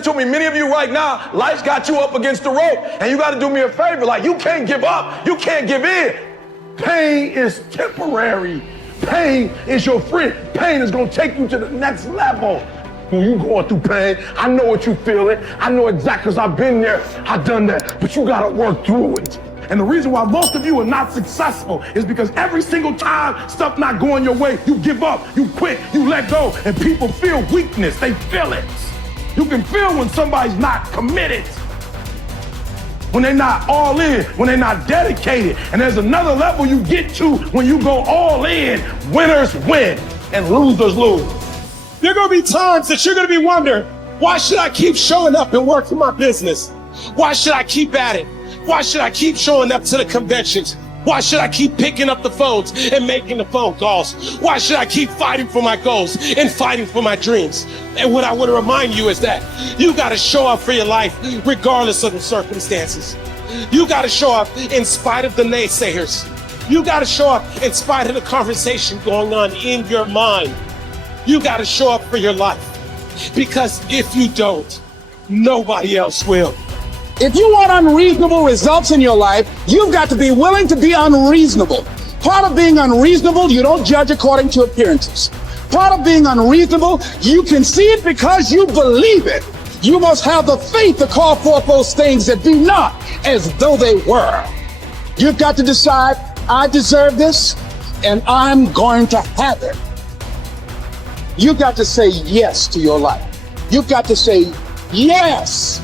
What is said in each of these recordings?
listen to me. Many of you right now, life's got you up against the rope, and you got to do me a favor. Like, you can't give up. You can't give in. Pain is temporary. Pain is your friend. Pain is going to take you to the next level. When you going through pain, I know what you feeling. I know exactly, because I've been there. I've done that. But you got to work through it. And the reason why most of you are not successful is because every single time stuff not going your way, you give up, you quit, you let go, and people feel weakness. They feel it. You can feel when somebody's not committed, when they're not all in, when they're not dedicated. And there's another level you get to when you go all in. Winners win and losers lose. There are going to be times that you're going to be wondering, why should I keep showing up and working my business? Why should I keep at it? Why should I keep showing up to the conventions? Why should I keep picking up the phones and making the phone calls? Why should I keep fighting for my goals and fighting for my dreams? And what I want to remind you is that you got to show up for your life regardless of the circumstances. You got to show up in spite of the naysayers. You got to show up in spite of the conversation going on in your mind. You got to show up for your life, because if you don't, nobody else will. If you want unreasonable results in your life, you've got to be willing to be unreasonable. Part of being unreasonable, you don't judge according to appearances. Part of being unreasonable, you can see it because you believe it. You must have the faith to call forth those things that be not as though they were. You've got to decide, I deserve this, and I'm going to have it. You've got to say yes to your life. You've got to say yes.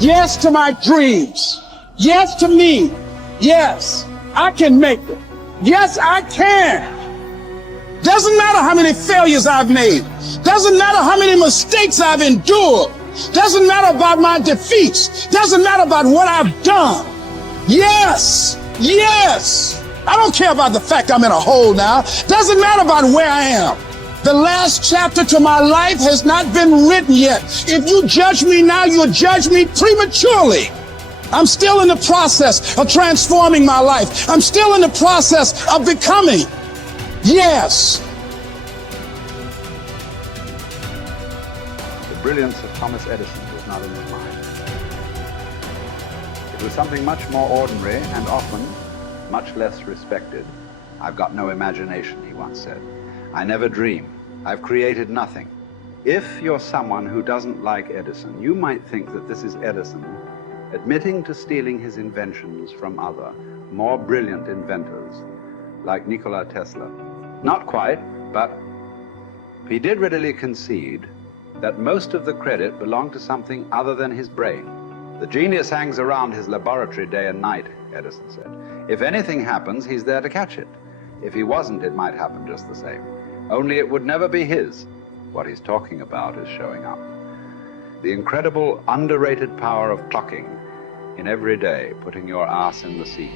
Yes to my dreams. Yes to me. Yes, I can make it. Yes, I can. Doesn't matter how many failures I've made. Doesn't matter how many mistakes I've endured. Doesn't matter about my defeats. Doesn't matter about what I've done. Yes, yes. I don't care about the fact I'm in a hole now. Doesn't matter about where I am. The last chapter to my life has not been written yet. If you judge me now, you'll judge me prematurely. I'm still in the process of transforming my life. I'm still in the process of becoming. Yes. The brilliance of Thomas Edison was not in his mind. It was something much more ordinary and often much less respected. I've got no imagination, he once said. I never dream. I've created nothing. If you're someone who doesn't like Edison, you might think that this is Edison admitting to stealing his inventions from other, more brilliant inventors, like Nikola Tesla. Not quite, but he did readily concede that most of the credit belonged to something other than his brain. The genius hangs around his laboratory day and night, Edison said. If anything happens, he's there to catch it. If he wasn't, it might happen just the same. Only it would never be his. What he's talking about is showing up. The incredible, underrated power of clocking in every day, putting your ass in the seat,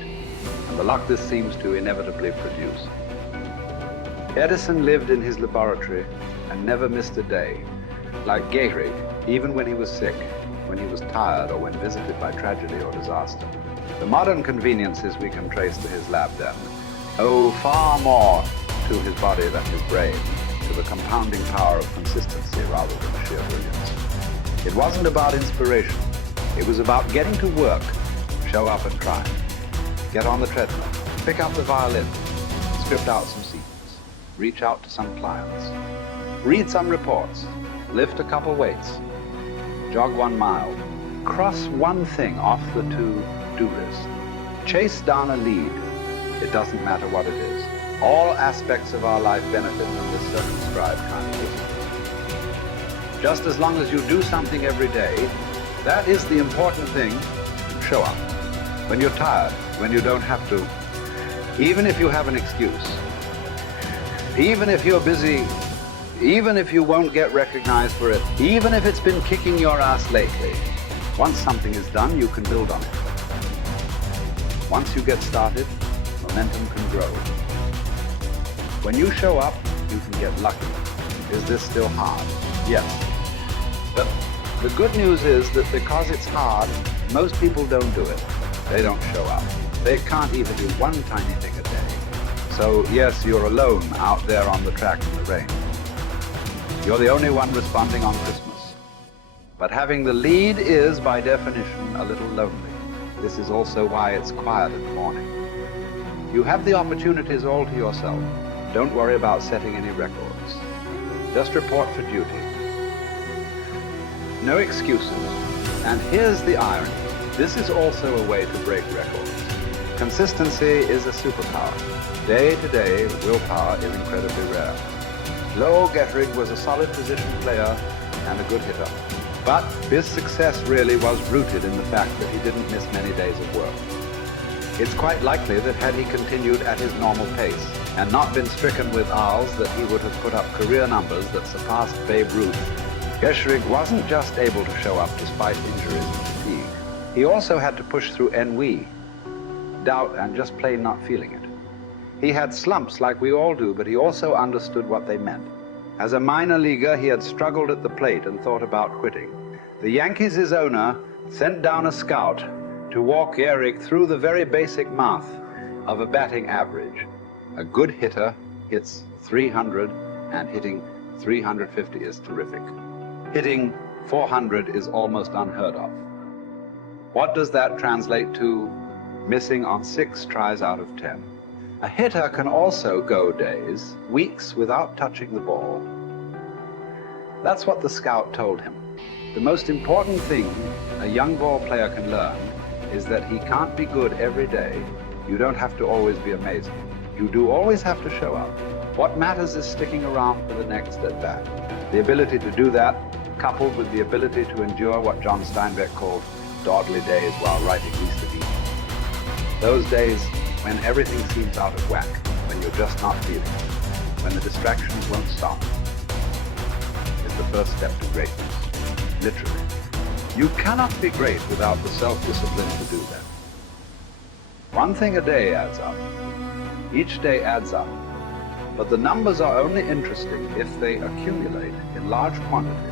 and the luck this seems to inevitably produce. Edison lived in his laboratory and never missed a day. Like Gehrig, even when he was sick, when he was tired, or when visited by tragedy or disaster. The modern conveniences we can trace to his lab den owe far more to his body than his brain, to the compounding power of consistency rather than sheer brilliance. It wasn't about inspiration. It was about getting to work, show up and try. Get on the treadmill, pick up the violin, script out some sequence, reach out to some clients, read some reports, lift a couple weights, jog 1 mile, cross one thing off the to-do list, chase down a lead. It doesn't matter what it is. All aspects of our life benefit from this circumscribed kind of wisdom. Just as long as you do something every day, that is the important thing. Show up. When you're tired, when you don't have to, even if you have an excuse, even if you're busy, even if you won't get recognized for it, even if it's been kicking your ass lately, once something is done, you can build on it. Once you get started, momentum can grow. When you show up, you can get lucky. Is this still hard? Yes. But the good news is that because it's hard, most people don't do it. They don't show up. They can't even do one tiny thing a day. So yes, you're alone out there on the track in the rain. You're the only one responding on Christmas. But having the lead is, by definition, a little lonely. This is also why it's quiet in the morning. You have the opportunities all to yourself. Don't worry about setting any records. Just report for duty. No excuses. And here's the irony. This is also a way to break records. Consistency is a superpower. Day to day, willpower is incredibly rare. Lowell Getterig was a solid position player and a good hitter. But his success really was rooted in the fact that he didn't miss many days of work. It's quite likely that had he continued at his normal pace and not been stricken with R's, that he would have put up career numbers that surpassed Babe Ruth. Getterig wasn't just able to show up despite injuries and fatigue. He also had to push through ennui, doubt, and just plain not feeling it. He had slumps like we all do, but he also understood what they meant. As a minor leaguer, he had struggled at the plate and thought about quitting. The Yankees' owner sent down a scout to walk Gehrig through the very basic math of a batting average. A good hitter hits 300, and hitting 350 is terrific. Hitting 400 is almost unheard of. What does that translate to? Missing on 6 tries out of 10. A hitter can also go days, weeks without touching the ball. That's what the scout told him. The most important thing a young ball player can learn is that he can't be good every day. You don't have to always be amazing. You do always have to show up. What matters is sticking around for the next at-bat. The ability to do that, coupled with the ability to endure what John Steinbeck called dawdly days while writing Easter Eve. Those days when everything seems out of whack, when you're just not feeling it, when the distractions won't stop, is the first step to greatness, literally. You cannot be great without the self-discipline to do that. One thing a day adds up. Each day adds up. But the numbers are only interesting if they accumulate in large quantities.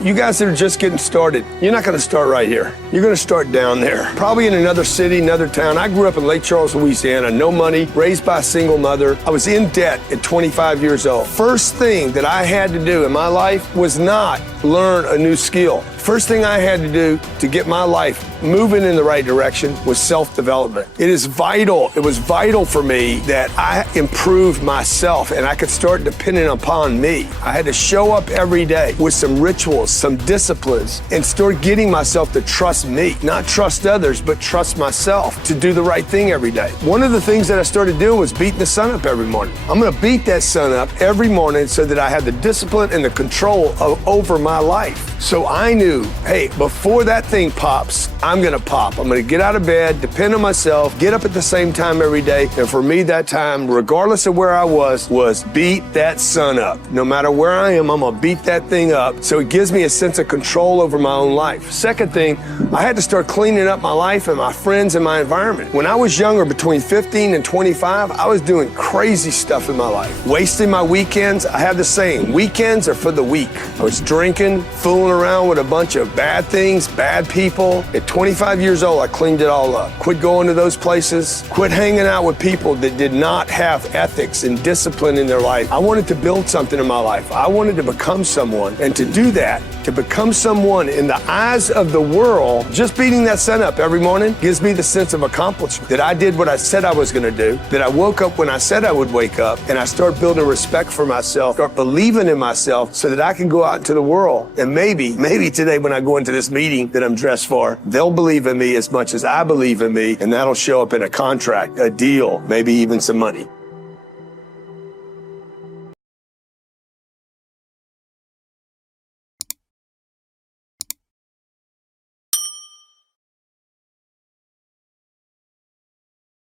You guys that are just getting started, you're not going to start right here. You're going to start down there, probably in another city, another town. I grew up in Lake Charles, Louisiana, no money, raised by a single mother. I was in debt at 25 years old. First thing that I had to do in my life was not learn a new skill. First thing I had to do to get my life moving in the right direction was self-development. It is vital. It was vital for me that I improved myself and I could start depending upon me. I had to show up every day with some rituals, some disciplines, and start getting myself to trust me, not trust others, but trust myself to do the right thing every day. One of the things that I started doing was beating the sun up every morning. I'm going to beat that sun up every morning so that I have the discipline and the control over my life. So I knew, hey, before that thing pops, I'm going to pop. I'm going to get out of bed, depend on myself, get up at the same time every day. And for me, that time, regardless of where I was beat that sun up. No matter where I am, I'm going to beat that thing up. So it gives me a sense of control over my own life. Second thing, I had to start cleaning up my life and my friends and my environment. When I was younger, between 15 and 25, I was doing crazy stuff in my life. Wasting my weekends. I have the saying, weekends are for the weak. I was drinking, fooling around with a bunch of bad things, bad people. At 25 years old, I cleaned it all up. Quit going to those places. Quit hanging out with people that did not have ethics and discipline in their life. I wanted to build something in my life. I wanted to become someone. And to do that, to become someone in the eyes of the world, just beating that sun up every morning gives me the sense of accomplishment, that I did what I said I was going to do, that I woke up when I said I would wake up, and I start building respect for myself, start believing in myself so that I can go out into the world. And maybe today when I go into this meeting that I'm dressed for, they'll believe in me as much as I believe in me, and that'll show up in a contract, a deal, maybe even some money.